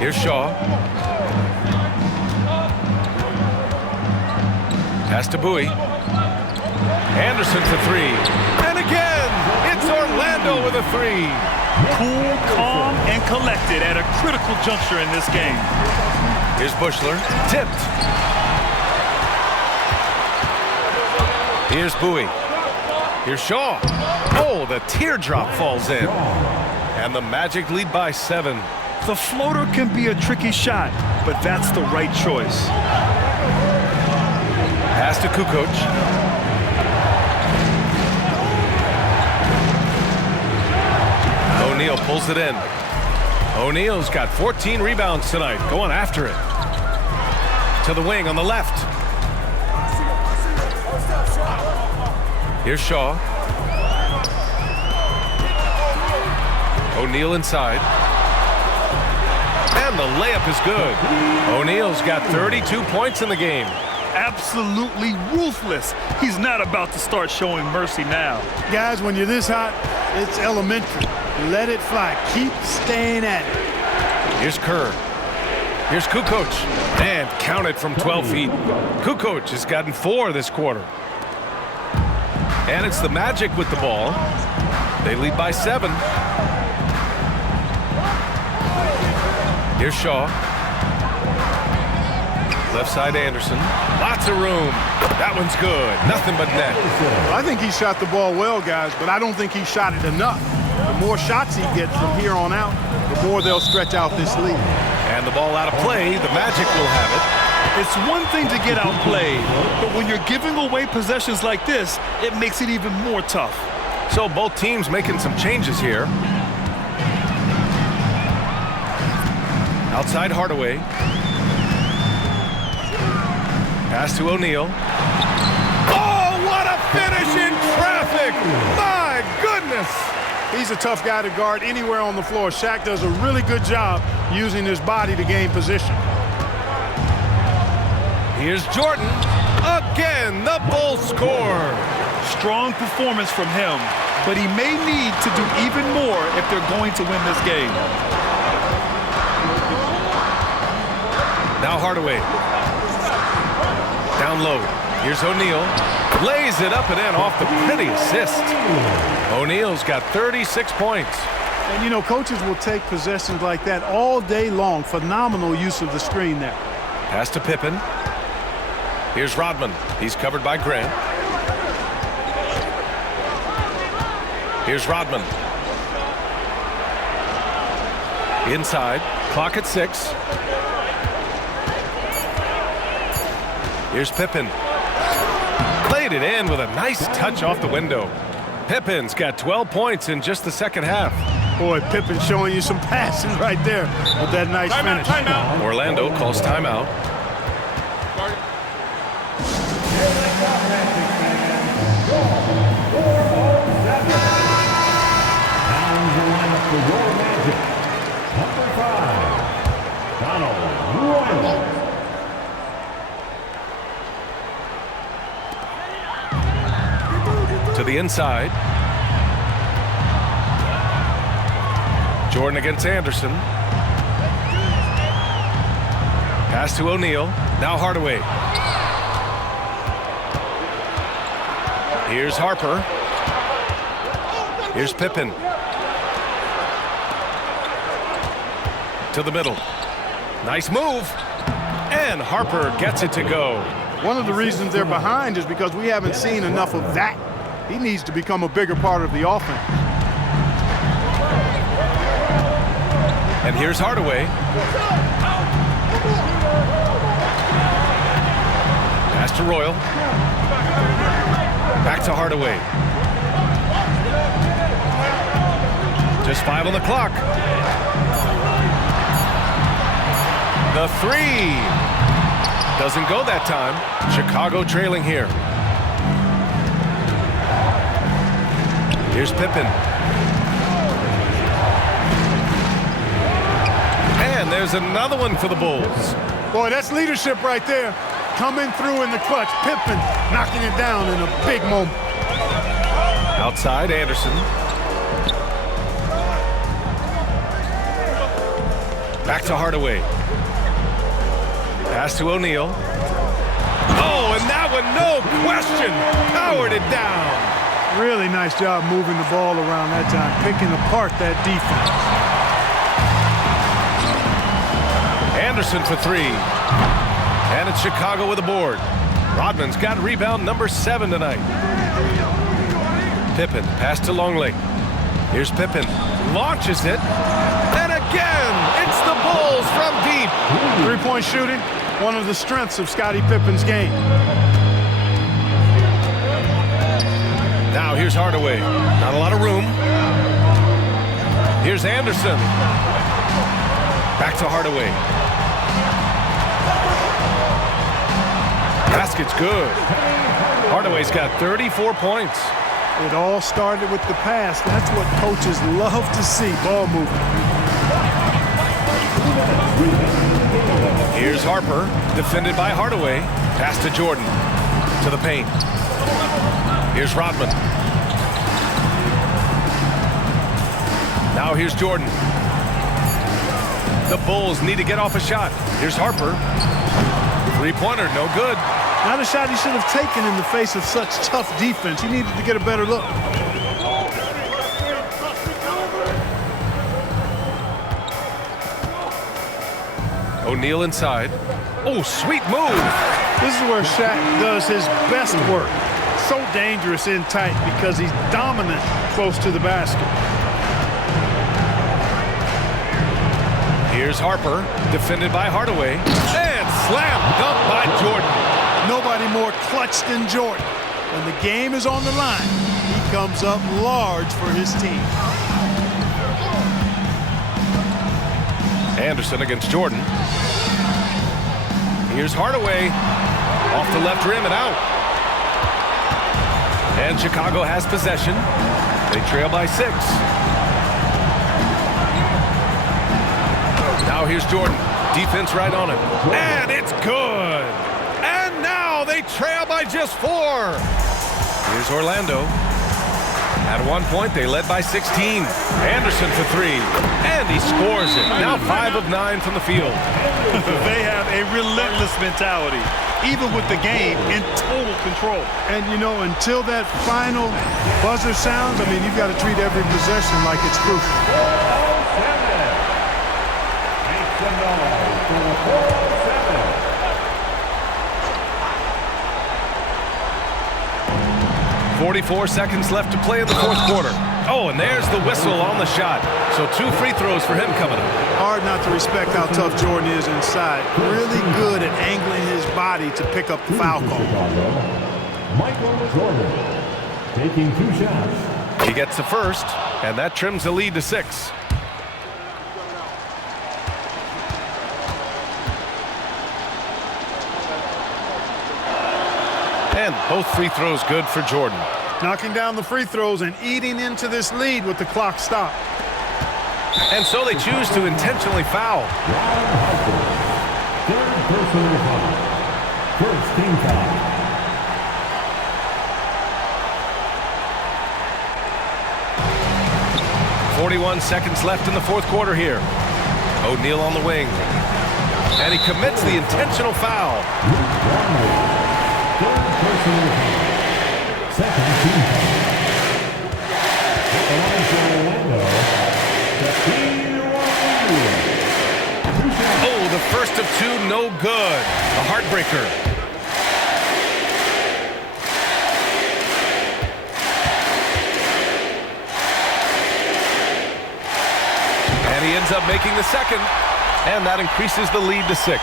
Here's Shaw. Pass to Bowie. Anderson for 3. And again, it's Orlando Orlando with a three. Cool, calm, and collected at a critical juncture in this game. Here's Bushler, tipped. Here's Bowie. Here's Shaw. Oh, the teardrop falls in. And the Magic lead by 7. The floater can be a tricky shot, but that's the right choice. Pass to Kukoc. O'Neal pulls it in. O'Neal's got 14 rebounds tonight, going after it. To the wing on the left. Here's Shaw. O'Neal inside. And the layup is good. O'Neal's got 32 points in the game. Absolutely ruthless. He's not about to start showing mercy now. Guys, when you're this hot, it's elementary. Let it fly. Keep staying at it. Here's Kerr. Here's Kukoc. And counted from 12 feet. Kukoc has gotten 4 this quarter. And it's the Magic with the ball. They lead by 7. Here's Shaw. Left side Anderson. Lots of room. That one's good. Nothing but net. I think he shot the ball well, guys, but I don't think he shot it enough. The more shots he gets from here on out, the more they'll stretch out this lead. And the ball out of play. The Magic will have it. It's one thing to get outplayed, but when you're giving away possessions like this, it makes it even more tough. So both teams making some changes here. Outside Hardaway. Pass to O'Neal. Oh, what a finish in traffic! My goodness! He's a tough guy to guard anywhere on the floor. Shaq does a really good job using his body to gain position. Here's Jordan. Again, the Bulls score. Strong performance from him, but he may need to do even more if they're going to win this game. Now Hardaway. Down low. Here's O'Neal. Lays it up and in off the pretty assist. O'Neal's got 36 points. And, you know, coaches will take possessions like that all day long. Phenomenal use of the screen there. Pass to Pippen. Here's Rodman. He's covered by Grant. Here's Rodman. Inside. Clock at 6. Here's Pippen. Played it in with a nice touch off the window. Pippen's got 12 points in just the second half. Boy, Pippen showing you some passing right there with that nice finish. Timeout. Orlando calls timeout. To the inside. Jordan against Anderson. Pass to O'Neal. Now Hardaway. Here's Harper. Here's Pippen. To the middle. Nice move. And Harper gets it to go. One of the reasons they're behind is because we haven't seen enough of that. He needs to become a bigger part of the offense. And here's Hardaway. Pass to Royal. Back to Hardaway. Just 5 on the clock. The 3. Doesn't go that time. Chicago trailing here. Here's Pippen. And there's another one for the Bulls. Boy, that's leadership right there. Coming through in the clutch. Pippen knocking it down in a big moment. Outside, Anderson. Back to Hardaway. Pass to O'Neal. Oh, and that one, no question, powered it down. Really nice job moving the ball around that time, picking apart that defense. Anderson for three. And it's Chicago with a board. Rodman's got rebound number 7 tonight. Pippen, pass to Longley. Here's Pippen, launches it, and again, it's the Bulls from deep. Three-point shooting, one of the strengths of Scottie Pippen's game. Now here's Hardaway, not a lot of room. Here's Anderson. Back to Hardaway. Basket's good. Hardaway's got 34 points. It all started with the pass. That's what coaches love to see, ball movement. Here's Harper, defended by Hardaway. Pass to Jordan, to the paint. Here's Rodman. Now here's Jordan. The Bulls need to get off a shot. Here's Harper. Three-pointer, no good. Not a shot he should have taken in the face of such tough defense. He needed to get a better look. O'Neal inside. Oh, sweet move. This is where Shaq does his best work. So dangerous in tight because he's dominant close to the basket. Here's Harper, defended by Hardaway. And slam dunk by Jordan. Nobody more clutch than Jordan. When the game is on the line, he comes up large for his team. Anderson against Jordan. Here's Hardaway. Off the left rim and out. And Chicago has possession. They trail by 6. Now here's Jordan. Defense right on him. And it's good. And now they trail by just 4. Here's Orlando. At one point, they led by 16. Anderson for 3. And he scores it. Now 5 of 9 from the field. They have a relentless mentality, even with the game in total control. And, you know, until that final buzzer sounds, I mean, you've got to treat every possession like it's crucial. 44 seconds left to play in the 4th quarter. Oh, and there's the whistle on the shot. So 2 free throws for him coming up. Hard not to respect how tough Jordan is inside. Really good at angling his body to pick up the foul call. Michael Jordan taking 2 shots. He gets the first, and that trims the lead to 6. And both free throws good for Jordan. Knocking down the free throws and eating into this lead with the clock stopped. And so they choose to intentionally foul. Third personal foul. First team foul. .41 seconds left in the 4th quarter here. O'Neal on the wing. And he commits the intentional foul. Third personal foul. Second team foul. Orlando. Oh, the first of 2, no good. A heartbreaker. And he ends up making the second. And that increases the lead to 6.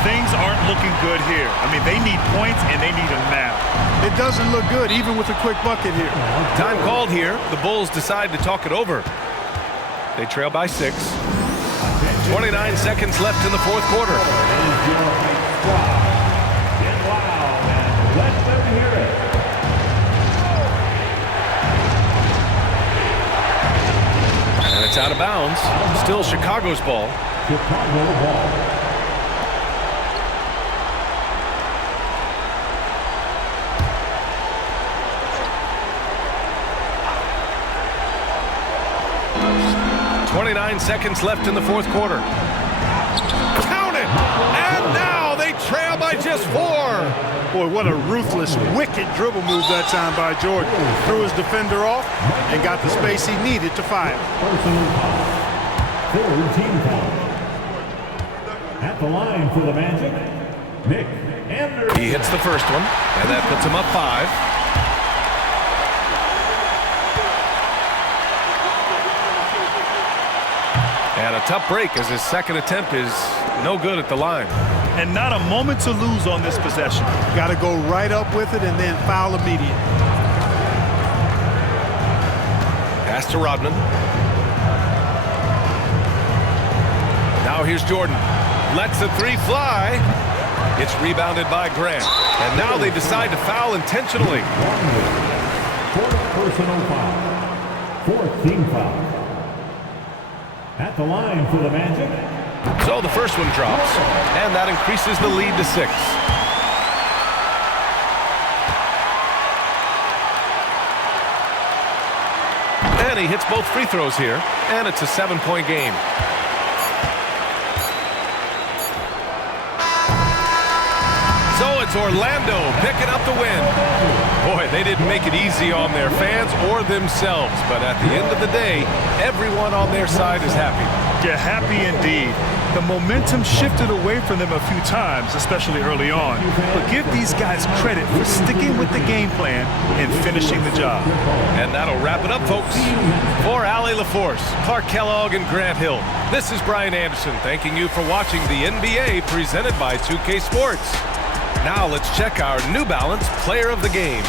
Things aren't looking good here. I mean, they need points, and they need them now. It doesn't look good, even with a quick bucket here. Time called here. The Bulls decide to talk it over. They trail by 6. 29 seconds left in the 4th quarter. And it's out of bounds. Still Chicago's ball. Chicago ball. .29 seconds left in the 4th quarter. Count it! And now they trail by just 4. Boy, what a ruthless, wicked dribble move that time by Jordan. Threw his defender off and got the space he needed to fire. Personal foul. Third team foul. At the line for the Magic, Nick Anderson. He hits the first one, and that puts him up 5. And a tough break as his second attempt is no good at the line. And not a moment to lose on this possession. Got to go right up with it and then foul immediate. Pass to Rodman. Now here's Jordan. Lets the 3 fly. It's rebounded by Grant. And now they decide to foul intentionally. Fourth personal foul. Fourth team foul. At the line for the Magic. So the first one drops, and that increases the lead to 6. And he hits both free throws here, and it's a 7-point game. So it's Orlando picking up the win. Boy, they didn't make it easy on their fans or themselves, but at the end of the day, everyone on their side is happy. Yeah, happy indeed. The momentum shifted away from them a few times, especially early on. But give these guys credit for sticking with the game plan and finishing the job. And that'll wrap it up, folks. For Allie LaForce, Clark Kellogg, and Grant Hill, this is Brian Anderson thanking you for watching the NBA presented by 2K Sports. Now let's check our New Balance Player of the Game.